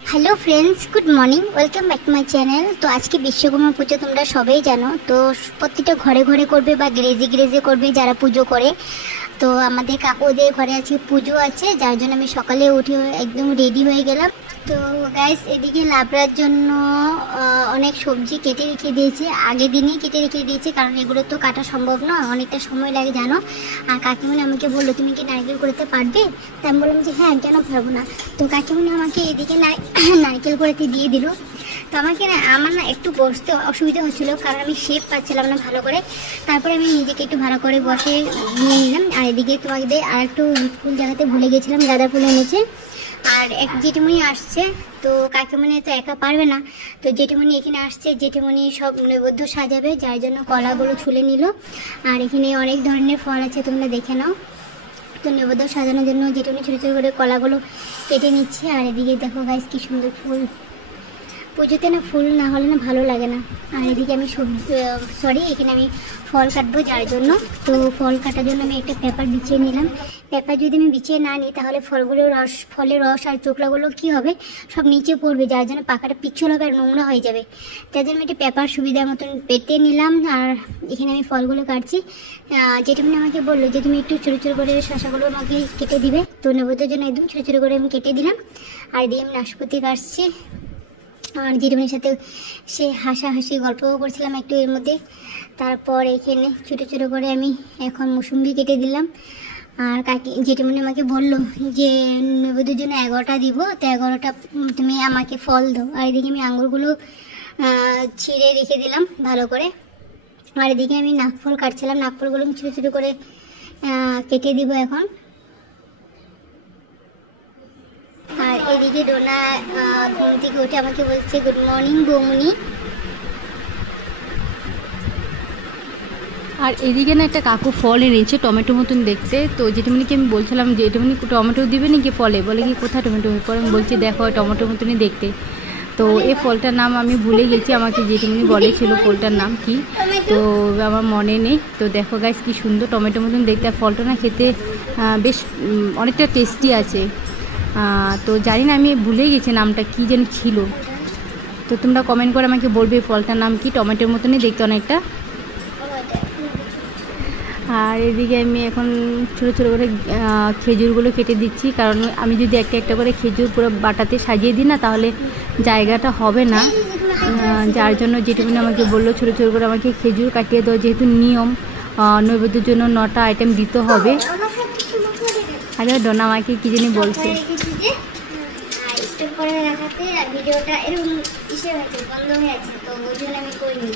Hello friends, good morning, welcome back to my channel. তো আজকে বিশ্বকর্মা পুজো তোমরা সবাই জানো। তো প্রত্যেকটা ঘরে ঘরে করবে বা গ্রেজে গ্রেজে করবে যারা পুজো করে। তো আমাদের কাকুদের ঘরে আজকে পুজো আছে, যার জন্য আমি সকালে উঠে একদম রেডি হয়ে গেলাম। তো গাইস, এদিকে লাবড়ার জন্য অনেক সবজি কেটে রেখে দিয়েছে, আগের দিনই কেটে রেখে দিয়েছে, কারণ এগুলো তো কাটা সম্ভব নয়, অনেকটা সময় লাগে জানো। আর কাকিমণি আমাকে বললো তুমি কি নারকেল করতে পারবে? তা আমি বললাম যে হ্যাঁ, কেন পারবো না। তো কাকিমণি আমাকে এদিকে নারকেল করতে দিয়ে দিল। তো আমার না একটু বসতে অসুবিধা হচ্ছিলো, কারণ আমি শেপ পাচ্ছিলাম না ভালো করে। তারপরে আমি নিজেকে একটু ভালো করে বসে নিয়ে নিলাম। আর এদিকে তোমাদের আর একটু ফুল দেখাতে ভুলে গেছিলাম, গাঁদা ফুল এনেছে। আর এক জেঠিমণি আসছে, তো কাকিমণি তো একা পারবে না, তো জেঠিমণি এখানে আসছে। জেঠিমণি সব নৈবেদ্য সাজাবে, যার জন্য কলাগুলো ছুলে নিল। আর এখানে অনেক ধরনের ফল আছে, তোমরা দেখে নাও। তো নৈবেদ্য সাজানোর জন্য জেঠিমণি ছোটো ছোটো করে কলাগুলো কেটে নিচ্ছে। আর এদিকে দেখো গাইস, কি সুন্দর ফুল। পুজোতে না ফুল না হলে না ভালো লাগে না। আর এদিকে আমি এখানে আমি ফল কাটবো, যার জন্য। তো ফল কাটার জন্য আমি একটা পেপার বিছিয়ে নিলাম। পেপার যদি আমি বিছিয়ে না নিই, তাহলে ফলের রস আর চোখলাগুলো কি হবে, সব নিচে পড়বে, যার জন্য পাকাটা পিছল হবে আর নোংরা হয়ে যাবে। তার জন্য আমি একটা পেপার সুবিধার মতন পেতে নিলাম। আর এখানে আমি ফলগুলো কাটছি। যেটুকুনি আমাকে বললো যে তুমি একটু ছোটো ছোটো করে শসাগুলো আমাকে কেটে দিবে। তো নৈবেদ্যের জন্য একদম ছোটো ছোটো করে আমি কেটে দিলাম। আর এদিকে আমি নাশপাতি কাটছি। আর জেঠিমণির সাথে সে হাসাহাসি গল্পও করছিলাম একটু এর মধ্যে। তারপর এখানে ছোটো ছোটো করে আমি এখন মুসুম্বি কেটে দিলাম। আর জেঠিমণি আমাকে বললো যে নৈবেদ্যের জন্য 11টা দিব, তো 11টা তুমি আমাকে ফল দাও। আর এদিকে আমি আঙুরগুলো ছিঁড়ে রেখে দিলাম ভালো করে। আর এদিকে আমি নাকফল কাটছিলাম, নাকফলগুলো ছোটো ছোটো করে কেটে দিব এখন। আর এদিকে ডোনা ঘুম থেকে উঠে আমাকে বলছে গুড মর্নিং বৌমনি। আর এদিকে না একটা কাকু ফল এনেছে, টমেটো মতন দেখতে। তো জেঠিমণিকে আমি বলছিলাম যে জেঠিমণি টমেটো দিবে নাকি ফলে, বলে কি কোথায় টমেটো? পরে আমি বলছি দেখো টমেটো মতনই দেখতে। তো এই ফলটার নাম আমি ভুলে গেছি, আমাকে জেঠিমণি বলেছিল ফলটার নাম কি, তো আমার মনে নেই। তো দেখো গাইস, কি সুন্দর টমেটো মতন দেখতে। আর ফলটা না খেতে বেশ অনেকটা টেস্টি আছে। তো জানি না, আমি ভুলে গেছি নামটা কি যেন ছিল। তো তোমরা কমেন্ট করে আমাকে বলবে ফলটার নাম কি। টমেটোর মতনই দেখতে অনেকটা। আর এদিকে আমি এখন ছোটো ছোটো করে খেজুরগুলো কেটে দিচ্ছি, কারণ আমি যদি একটা একটা করে খেজুর পুরো বাটাতে সাজিয়ে দিই না, তাহলে জায়গাটা হবে না। যার জন্য যেটুকুনি আমাকে বললো ছোটো ছোটো করে আমাকে খেজুর কাটিয়ে দেওয়া, যেহেতু নিয়ম নৈবেদ্যের জন্য 9টা আইটেম দিতে হবে। আরে ডোনা আমাকে কি জানি বলছে। ভিডিওটা এরকম বন্ধ হয়ে আছে, তো ওই জন্য আমি করিনি।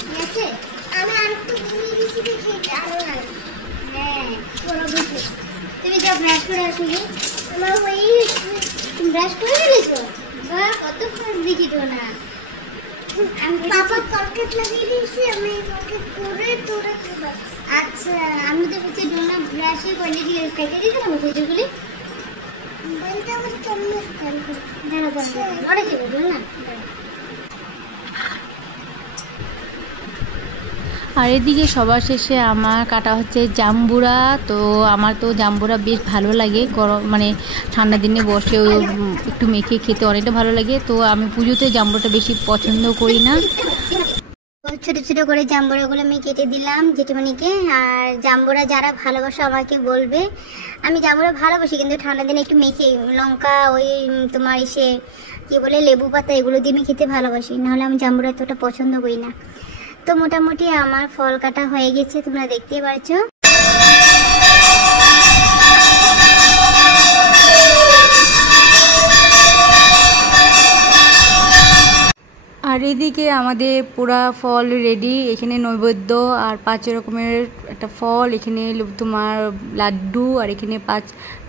ঠিক আছে, আমি আরেকটু রেসিপি খেয়েছি আরো না। হ্যাঁ, তুমি যা ব্রাশ করে আসলে আমার ওই তুমি ব্রাশ করে নিয়েছো। বাহ, কত ফাস্ট দেখি তো না। আমি পাপা পকেট লাগিয়ে দিয়েছি, আমি পকেট করে তোরে বাস। আচ্ছা, আমি তো হচ্ছে ডোনা ব্রাশে করলে কি কেটে দিতাম খেজুরগুলি। বলতে আমার কেমন স্টাইল করে জানা দরকার মনে কি বলবো না। আর এদিকে সবার শেষে আমার কাটা হচ্ছে জাম্বুরা। তো আমার তো জাম্বুরা বেশ ভালো লাগে, গরম মানে ঠান্ডা দিনে বসে একটু মেখে খেতে অনেকটা ভালো লাগে। তো আমি পুজোতে জাম্বুরাটা বেশি পছন্দ করি না। ছোটো ছোটো করে জাম্বুরাগুলো আমি কেটে দিলাম জেঠিমণিকে। আর জাম্বুরা যারা ভালোবাসো আমাকে বলবে। আমি জাম্বুরা ভালোবাসি, কিন্তু ঠান্ডা দিনে একটু মেখে লঙ্কা ওই তোমার এসে কী বলে লেবু পাতা এগুলো দিয়ে আমি খেতে ভালোবাসি, নাহলে আমি জাম্বুরা এতটা পছন্দ করি না। তো মোটামুটি আমার ফল কাটা হয়ে গেছে, তোমরা দেখতেই পারছো। আর এদিকে আমাদের পুরা ফল রেডি। এখানে নৈবেদ্য আর 5 রকমের একটা ফল, এখানে তোমার লাড্ডু, আর এখানে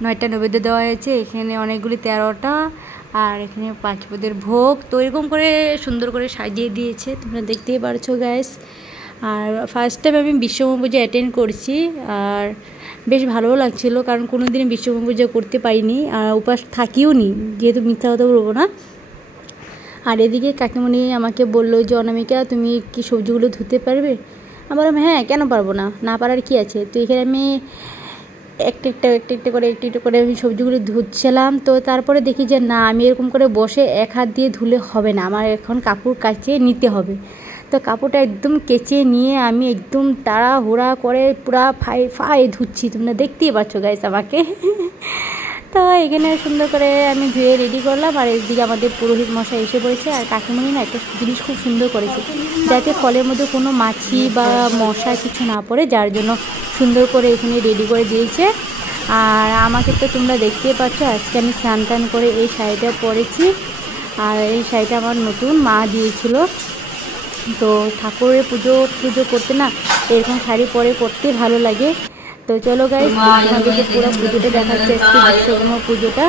9টা নৈবেদ্য দেওয়া হয়েছে। এখানে অনেকগুলি 13টা, আর এখানে 5 পদের ভোগ। তো এরকম করে সুন্দর করে সাজিয়ে দিয়েছে, তোমরা দেখতেই পারছো গাইস। আর ফার্স্ট টাইম আমি বিশ্বকর্মা পুজো অ্যাটেন্ড করছি, আর বেশ ভালোও লাগছিলো, কারণ কোনো দিন বিশ্বকর্মা পুজো করতে পারিনি, আর উপাস থাকিও নি, যেহেতু মিথ্যা কথা বলবো না। আর এদিকে কাকিমণি আমাকে বললো যে অনামিকা তুমি কি সবজিগুলো ধুতে পারবে? আমি বললাম হ্যাঁ, কেন পারবো না, না পারার কি আছে। তো এখানে আমি একটু করে আমি সবজিগুলো ধুচ্ছিলাম। তো তারপরে দেখি যে না, আমি এরকম করে বসে এক হাত দিয়ে ধুলে হবে না, আমার এখন কাপড় কাচিয়ে নিতে হবে। তো কাপড়টা একদম কেচে নিয়ে আমি একদম তাড়াহুড়া করে পুরা ফাই ধুচ্ছি, তোমরা দেখতেই পাচ্ছ গাইস আমাকে। তো এখানে সুন্দর করে আমি ধুয়ে রেডি করলাম। আর এদিকে আমাদের পুরোহিত মশাই এসে পড়েছে। আর কাকিমণি না একটা জিনিস খুব সুন্দর করেছে, যাতে ফলের মধ্যে কোনো মাছি বা মশা কিছু না পড়ে, যার জন্য সুন্দর করে এখানে রেডি করে দিয়েছে। আর আমাকে তো তোমরা দেখতেই পাচ্ছ, আজকে আমি স্নান টান করে এই শাড়িটা পরেছি। আর এই শাড়িটা আমার নতুন মা দিয়েছিল। তো ঠাকুরের পুজো করতে না এরকম শাড়ি পরে করতে ভালো লাগে। তো চলো গাইস, আমাদেরকে পুরো পুজোটা দেখাচ্ছে, আজকে বিশ্বকর্মা পুজোটা।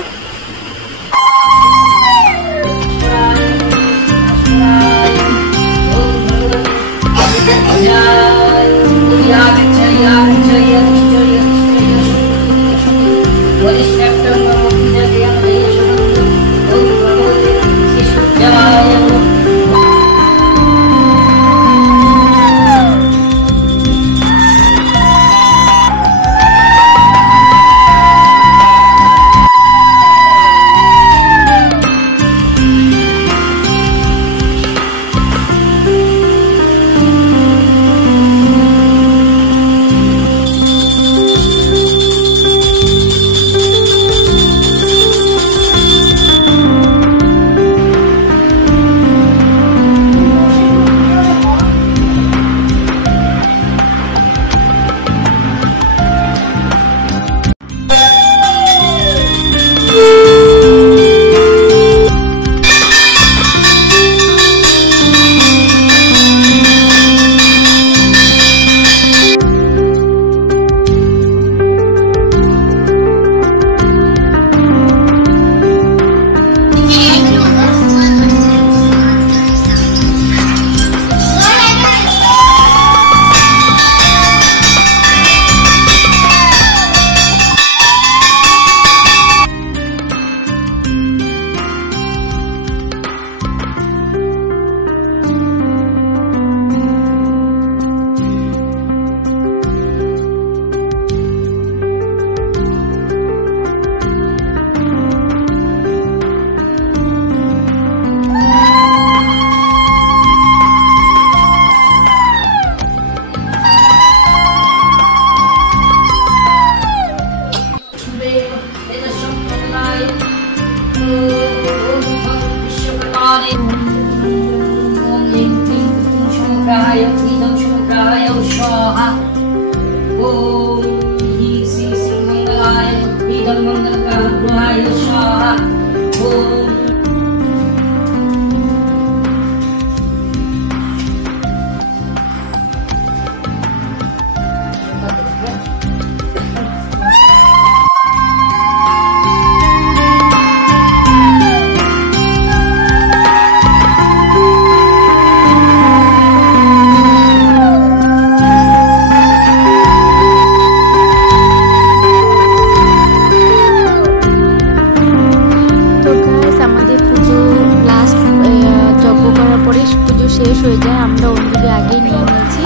শেষ হয়ে যায়, আমরা অঞ্জলি আগেই নিয়ে নিয়েছি।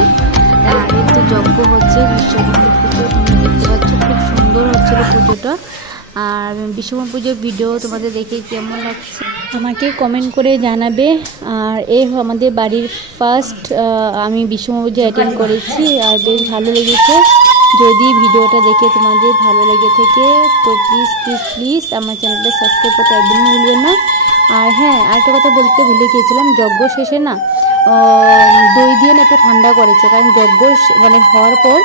আর এই তো যজ্ঞ হচ্ছে বিশ্বকর্মা পুজো, তোমরা দেখতে পাচ্ছ খুব সুন্দর হচ্ছিল পুজোটা। আর বিশ্বকর্মা পুজোর ভিডিও তোমাদের দেখে কেমন লাগছে আমাকে কমেন্ট করে জানাবে। আর এই আমাদের বাড়ির ফার্স্ট আমি বিশ্বকর্মা পুজো অ্যাটেন্ড করেছি, আর বেশ ভালো লেগেছে। যদি ভিডিওটা দেখে তোমাদের ভালো লেগে থাকে তো প্লিজ আমার চ্যানেলটা সাবস্ক্রাইব করতে একদম ভুলবেন না। আর হ্যাঁ, আরেকটা কথা বলতে ভুলে গিয়েছিলাম, যজ্ঞ শেষে না দই দিয়ে না একটু ঠান্ডা করেছে, কারণ যজ্ঞ মানে হওয়ার পর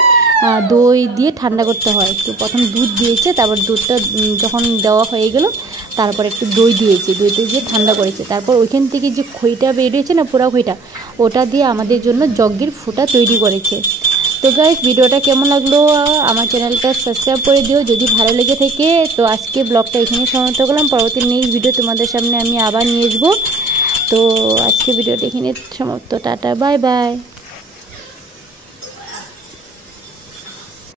দই দিয়ে ঠান্ডা করতে হয়। তো প্রথম দুধ দিয়েছে, তারপর দুধটা যখন দেওয়া হয়ে গেল তারপর একটু দই দিয়েছে, দইতে দিয়ে ঠান্ডা করেছে। তারপর ওইখান থেকে যে খইটা বেরিয়েছে না, পোড়া খইটা, ওটা দিয়ে আমাদের জন্য যজ্ঞের ফোঁটা তৈরি করেছে। তো গাইস, ভিডিওটা কেমন লাগলো আমার চ্যানেলটা সাবস্ক্রাইব করে দিও যদি ভালো লেগে থাকে। তো আজকে ব্লগটা এখানে সমাপ্ত করলাম, পরবর্তী নেক্সট ভিডিও তোমাদের সামনে আমি আবার নিয়ে আসবো। তো আজকে ভিডিওটা এখানে সমাপ্ত, টাটা বাই বাই।